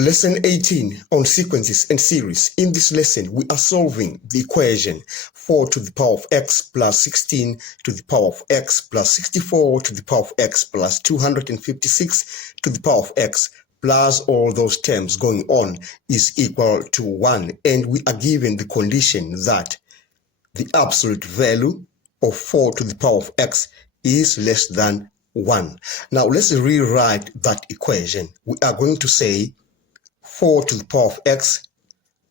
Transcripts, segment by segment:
Lesson 18 on sequences and series. In this lesson, we are solving the equation 4 to the power of x plus 16 to the power of x plus 64 to the power of x plus 256 to the power of x plus all those terms going on is equal to 1. And we are given the condition that the absolute value of 4 to the power of x is less than 1. Now let's rewrite that equation. We are going to say 4 to the power of x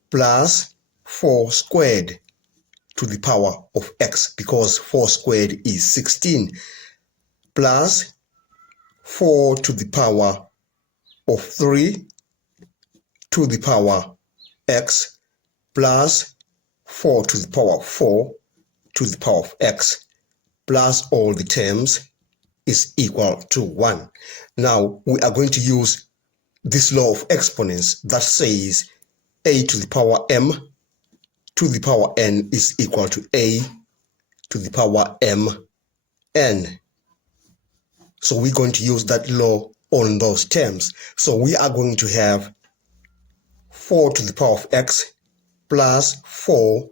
plus 4 squared to the power of x, because 4 squared is 16, plus 4 to the power of 3 to the power x plus 4 to the power of 4 to the power of x plus all the terms is equal to 1. Now we are going to use this law of exponents that says a to the power m to the power n is equal to a to the power m n. So we're going to use that law on those terms. So we are going to have 4 to the power of x plus 4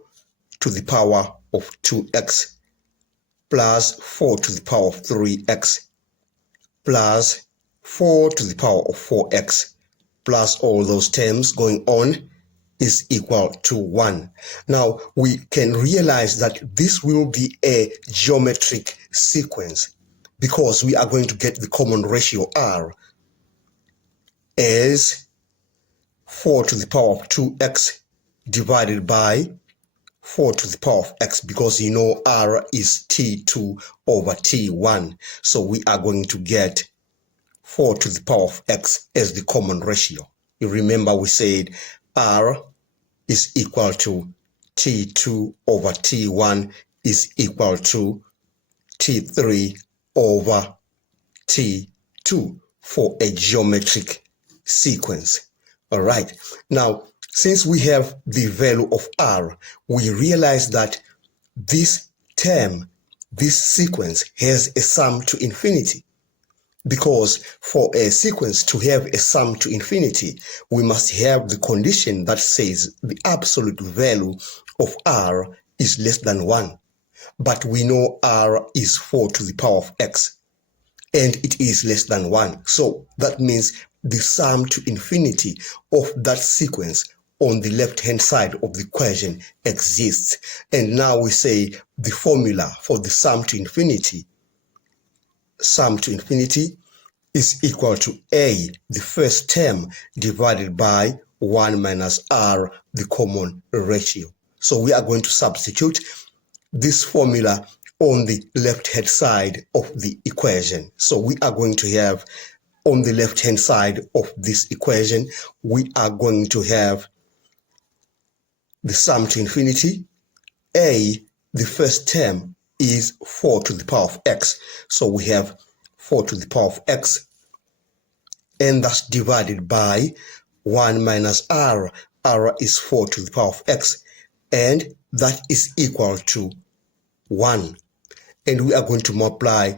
to the power of 2x plus 4 to the power of 3x plus 4 to the power of 4x plus all those terms going on is equal to 1. Now we can realize that this will be a geometric sequence because we are going to get the common ratio r as 4 to the power of 2x divided by 4 to the power of x, because you know r is t2 over t1. So we are going to get 4 to the power of x as the common ratio. You remember we said r is equal to t2 over t1 is equal to t3 over t2 for a geometric sequence. All right. Now, since we have the value of r, we realize that this term, this sequence, has a sum to infinity. Because for a sequence to have a sum to infinity, we must have the condition that says the absolute value of r is less than 1. But we know r is 4 to the power of x, and it is less than 1. So that means the sum to infinity of that sequence on the left-hand side of the equation exists. And now we say the formula for the sum to infinity is equal to a, the first term, divided by 1 minus r, the common ratio. So we are going to substitute this formula on the left-hand side of the equation. So we are going to have on the left-hand side of this equation, we are going to have the sum to infinity. A, the first term, is 4 to the power of x. So we have 4 to the power of x, and that's divided by 1 minus r. R is 4 to the power of x, and that is equal to 1. And we are going to multiply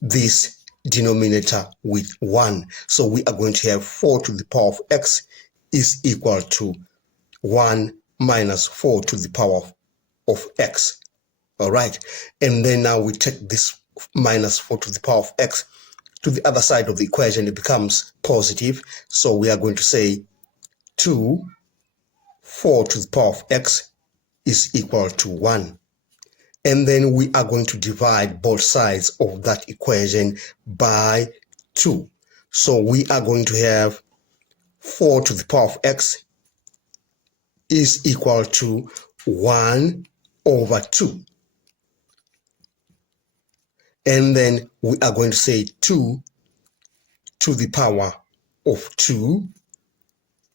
this denominator with 1. So we are going to have 4 to the power of x is equal to 1 minus 4 to the power of x. All right. And then now we take this minus 4 to the power of x to the other side of the equation. It becomes positive. So we are going to say 4 to the power of x is equal to 1. And then we are going to divide both sides of that equation by 2. So we are going to have 4 to the power of x is equal to 1 over 2. And then we are going to say 2 to the power of 2.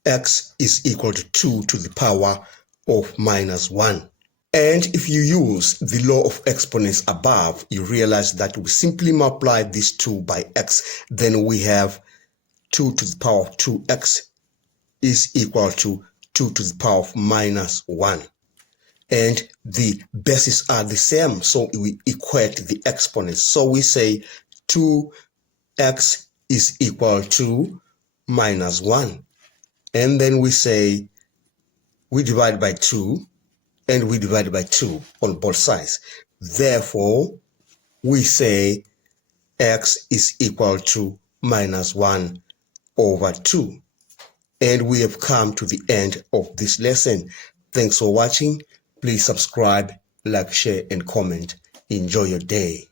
X is equal to 2 to the power of minus 1. And if you use the law of exponents above, you realize that we simply multiply this 2 by x. Then we have 2 to the power of 2x is equal to 2 to the power of minus 1. And the bases are the same, so we equate the exponents. So we say 2x is equal to minus 1. And then we say we divide by 2, and we divide by 2 on both sides. Therefore, we say x is equal to minus 1 over 2. And we have come to the end of this lesson. Thanks for watching. Please subscribe, like, share, and comment. Enjoy your day.